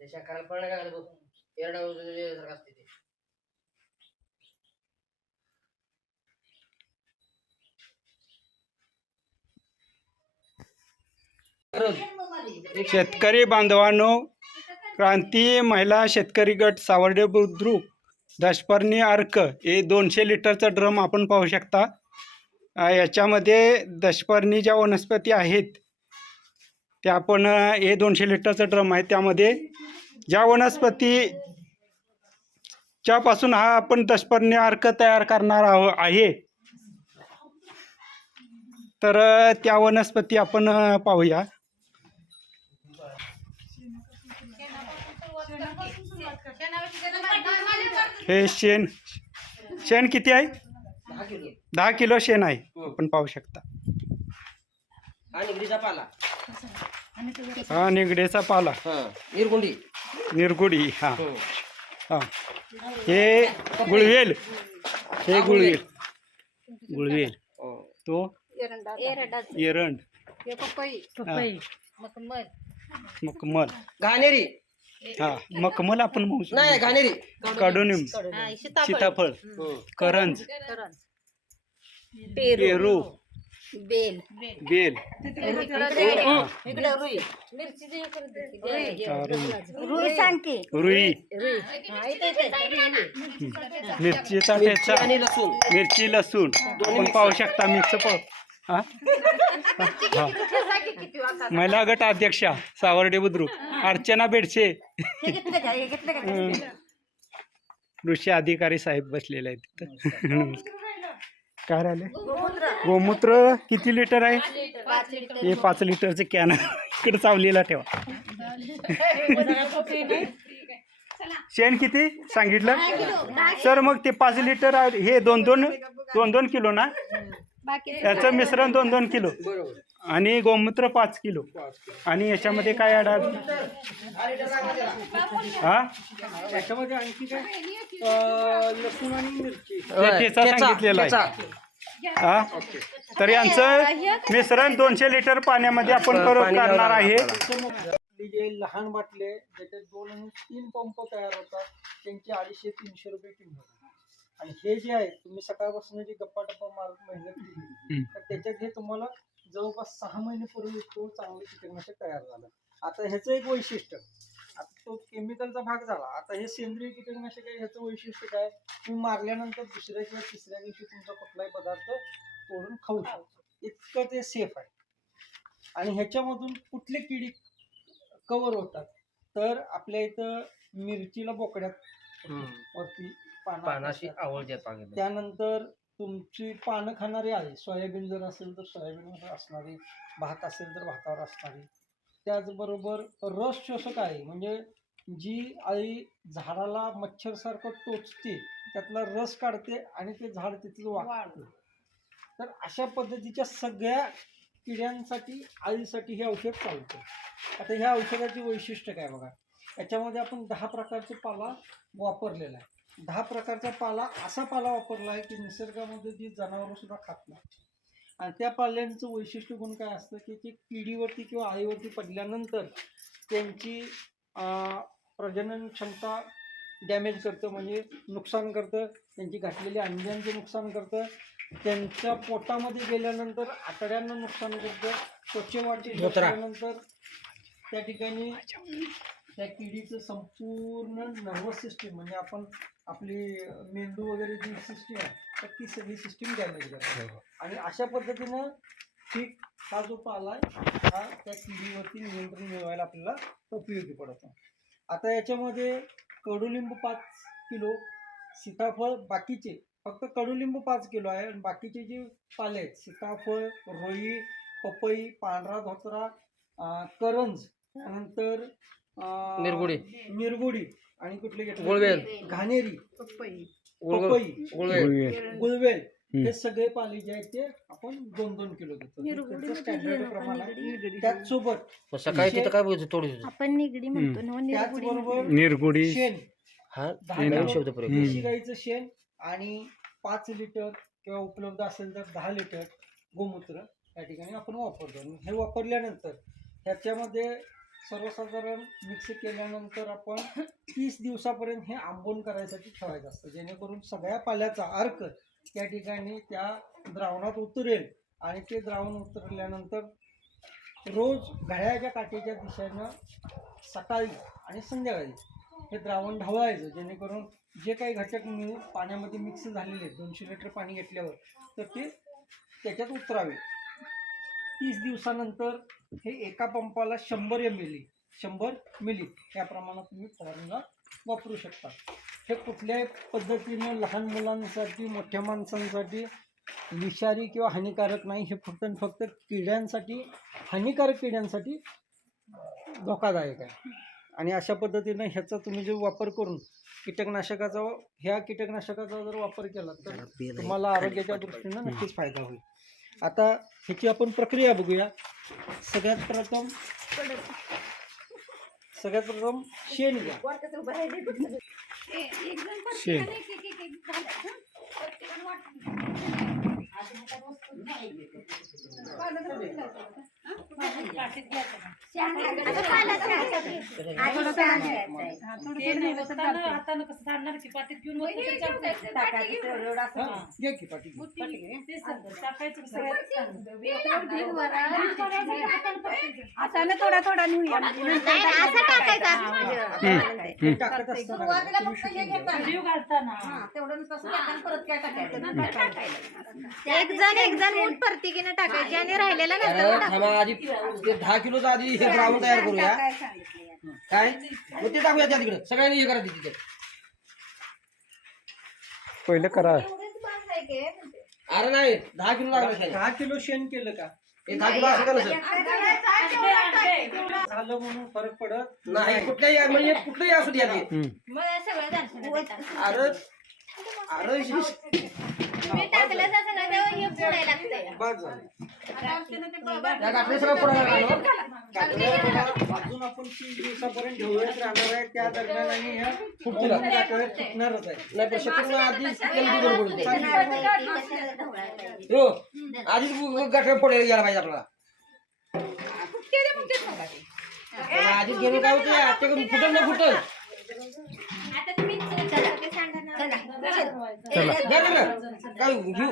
त्याच्या काल पण काय एरडा असते ते. शेतकरी बांधवांनो, क्रांती महिला शेतकरी गट सावर्डे बुद्रुक दशपर्णी अर्क हे 200 लिटरचा ड्रम आपण पाहू शकता. याच्यामध्ये दशपर्णी ज्या वनस्पती आहेत त्या आपण हे 200 लिटरचा ड्रम आहे. त्यामध्ये ज्या वनस्पतीच्या पासून हा आपण दशपर्णी अर्क तयार करणार आहे, तर त्या वनस्पती आपण पाहूया. हे शेण किती आहे? 10 किलो शेण आहे. आपण पाहू शकता. हा निगडीचा पाला, निरगुडी. हा हा हे गुळवेल, तो एरंड, मखमल, घाणेरी. हा मखमल आपण म्हणू नाही, घाणेरी, कडुनिंब, सीताफळ, करंज, पेरू, बेल, रुई, मिरचीचा ठेचा, मिरची लसूण आपण पाहू शकता. मिक्स पाहू. हा महिला गट अध्यक्षा सावर्डे बुद्रुक अर्चना बेडसे, कृषी अधिकारी साहेब बसलेले आहेत तिथं. काय राहिले? गोमूत्र किती लिटर आहे? हे 5 लिटरचे कॅन इकडे चावलेला ठेवा. शेण किती सांगितलं सर? मग ते 5 लिटर हे दोन किलो ना? त्याचं मिश्रण 2 किलो आणि गोमूत्र 5 किलो. आणि याच्यामध्ये काय ॲड आहे? हा याच्यामध्ये आणखी काय लसूण आणि मिरची ठेचा सांगितलेला आहे. हा तर यांचं मिश्रण 200 लिटर पाण्यामध्ये आपण करणार आहे. जे लहान बाटले ज्याच्यात 2 आणि 3 पंप तयार होतात त्यांची 250-300 रुपये किंमत. आणि हे जे आहे तुम्ही सकाळपासून जे गप्पा टप्पा मारत मेहनत केली तर त्याच्यात हे तुम्हाला जवळपास 6 महिन्यापूर्वी तो चांगलं कीटकनाशक तयार झालं. आता ह्याचं एक वैशिष्ट्य, आता तो केमिकलचा भाग झाला, आता हे सेंद्रिय कीटकनाशक आहे. ह्याचं वैशिष्ट्य काय? तुम्ही मारल्यानंतर दुसऱ्या किंवा तिसऱ्या दिवशी तुमचा कुठलाही पदार्थ तोडून खाऊ शकतो, इतकं ते सेफ आहे. आणि ह्याच्यामधून कुठले किडी कव्हर होतात तर आपल्या इथं मिरचीला बोकड्यात वरती पानाशी आवडते. त्यानंतर तुमची पानं खाणारी आहे, सोयाबीन जर असेल तर सोयाबीनवर असणारी, भात असेल तर भातावर असणारी. त्याचबरोबर रस शोषक आहे, म्हणजे जी आई झाडाला मच्छरसारखं टोचते त्यातला रस काढते आणि ते झाड तिथलं वाढतं. तर अशा पद्धतीच्या सगळ्या किड्यांसाठी आळीसाठी हे औषध चालतं. आता ह्या औषधाची वैशिष्ट्य काय बघा, याच्यामध्ये आपण 10 प्रकारचे पाला वापरलेला आहे. 10 प्रकारचा पाला असा पाला वापरला आहे की निसर्गामध्ये जी जनावरं सुद्धा खात नाही. आणि त्या पाल्यांचं वैशिष्ट्य गुण काय असतं की ते किडीवरती किंवा आळीवरती पडल्यानंतर त्यांची प्रजनन क्षमता डॅमेज करतं, म्हणजे नुकसान करतं. त्यांची घातलेली अंड्यांचं नुकसान करतं, त्यांच्या पोटामध्ये गेल्यानंतर आतड्यांना नुकसान करतं, त्वचेवाटी गेल्यानंतर त्या ठिकाणी त्या किडीचं संपूर्ण नर्वस सिस्टीम, म्हणजे आपण आपली मेंदू वगैरे जी सिस्टीम आहे तर ती सगळी सिस्टीम डॅमेज करते. आणि अशा पद्धतीनं ठीक हा जो पाला आहे हा त्या किडीवरती नियंत्रण मिळवायला आपल्याला उपयोगी पडतो. आता याच्यामध्ये कडुलिंबू 5 किलो, सीताफळ बाकीचे फक्त कडुलिंबू 5 किलो आहे. आणि बाकीचे जे पाले आहेत सीताफळ, रोई, पपई, पांढरा धोत्रा, करंज, त्यानंतर निरगुडी आणि कुठले घेतले घाणेरी, पपई, गुळवेल, हे सगळे पाले जे आहेत ते आपण 2-2 किलो घेतो. स्टँडर्ड प्रमाण आहे. त्याचसोबत सकाळी तिथं काय बघायचं थोडी आपण निगडी म्हणतो ना, त्याचबरोबर निरगुडी, शेण, हा 10 शब्द देशी गाईचं शेण आणि 5 लिटर किंवा उपलब्ध असेल तर 10 लिटर गोमूत्र या ठिकाणी आपण वापरतो. हे वापरल्यानंतर ह्याच्यामध्ये सर्वसाधारण मिक्स केल्यानंतर आपण 30 दिवसापर्यंत हे आंबवून करायसाठी ठेवायचं असतं, जेणेकरून सगळ्या पाल्याचा अर्क त्या ठिकाणी त्या द्रावणात उतरेल आणि ते द्रावण उतरल्यानंतर रोज घड्याळ्याच्या काठीच्या दिशेनं सकाळी आणि संध्याकाळी हे द्रावण ढवळायचं, जेणेकरून जे काही घटक पाण्यामध्ये मिक्स झालेले आहेत 200 लिटर पाणी घेतल्यावर तर ते त्याच्यात उतरावे. 30 दिवसानंतर हे एका पंपाला 100 मिली या प्रमाणात तुम्ही फवारणीला वापरू शकता. हे कुठल्याही पद्धतीनं लहान मुलांसाठी मोठ्या माणसांसाठी विषारी किंवा हानिकारक नाही. हे फक्त आणि फक्त किड्यांसाठी, हानिकारक किड्यांसाठी धोकादायक आहे. आणि अशा पद्धतीनं ह्याचा तुम्ही जो वापर करून ह्या कीटकनाशकाचा जर वापर केला तर तुम्हाला आरोग्याच्या दृष्टीनं नक्कीच फायदा होईल. आता ह्याची आपण प्रक्रिया बघूया. सगळ्यात प्रथम शेण घ्या. शेण घ्या की पाटी घ्या. थोडा थोडा नेऊया हे टाकत असताना तुम्ही शोषून घ्या. एक जण ऊन परतीकीने टाकायची आणि राहिलेला नंतर आधी 10 किलोचा आधी हे द्रावण तयार करूया. काय मग ते टाकूया त्या तिकडे सगळ्यांनी हे करा तिथे. पहिलं करा. अरे नाही 10 किलो लागलं. 10 किलो शेण केलं का हे 10 किलो असं करायचं झालं म्हणून फरक पडत नाही. कुठल्याही म्हणजे कुठलंही असू द्या ते. अरे अरे बस झालं. या गाठीला सगळं पडायला लागलं. अजून आपण 30 दिवसापर्यंत ढवळत राहणार आहे. त्या दरम्यान आणि ह्या फुटतील. फुटणारच आहे. नाही पण शक्यतो आधीच जल्दी बरोबर हो आधीच गाठीला पडायला गेला पाहिजे आपल्याला. आधीच घेऊन काय होतं आजच्याकडून फुटल ना फुटल. घ्या ना काय घेऊ.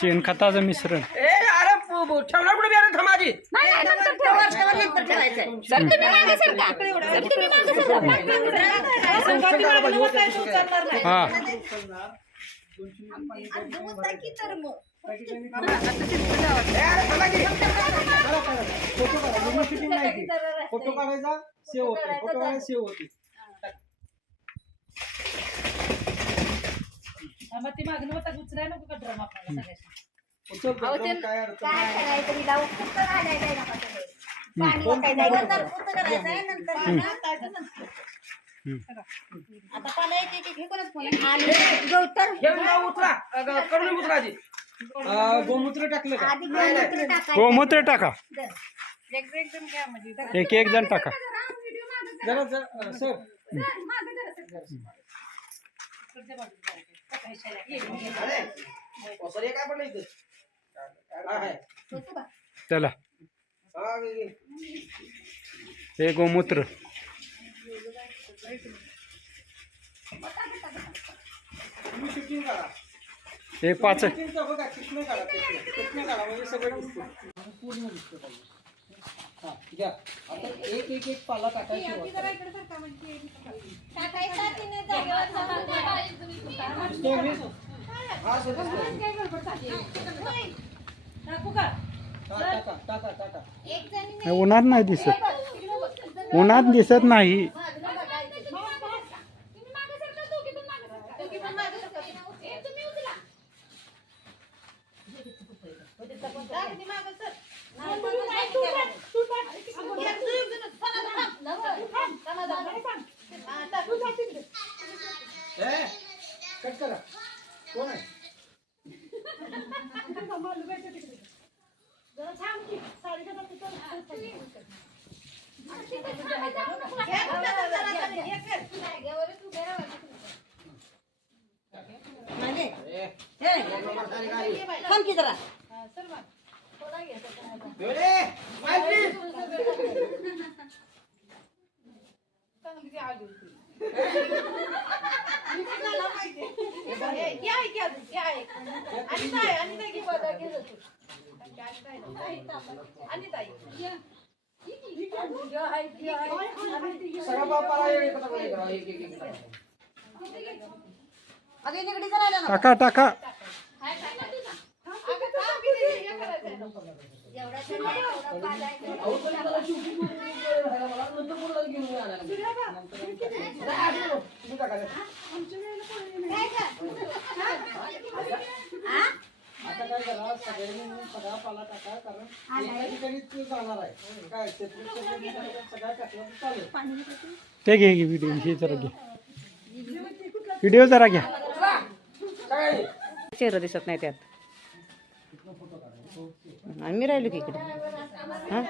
शेणखताचं मिश्रण ए अरे ठेवणार कुठे बियाणं थांबा आधी. हा फोटो काढायचा सेव होते. फोटो काढायचा सेव होते. काय अर्थ गोमूत्र टाकलं का गोमूत्र टाका. एक जण टाका. जरा सर काय पडलं इथं. चला हे गोमूत्र शूटिंग करा. हे 5 बघा कितने काढा म्हणजे सगळं दिसतं पूर्ण दिसतं पाहिजे. हा घ्या. आता एक पाला टाकायची. उन्हात नाही दिसत. उन्हात दिसत नाही. कट करा. कोण आहे सगळा बापाला एकत्र करा, एक एक एक करा. टाका टाका अहो, पण त्याला शेवटी घेऊन राहिला मला, नंतर कोणाला घेऊन नाही आला. तुम्ही टाका रे. आता काय करा सगळ्यांनी मिळून सगळा पाला टाका कारण एका ठिकाणीच ते जाणार आहे काय सगळ्या टाकला तर चालेल. ते घे व्हिडिओ हे जरा घे व्हिडिओ जरा घ्या चेहरा दिसत नाही त्यात आणि मी राहिलो की इकडे हा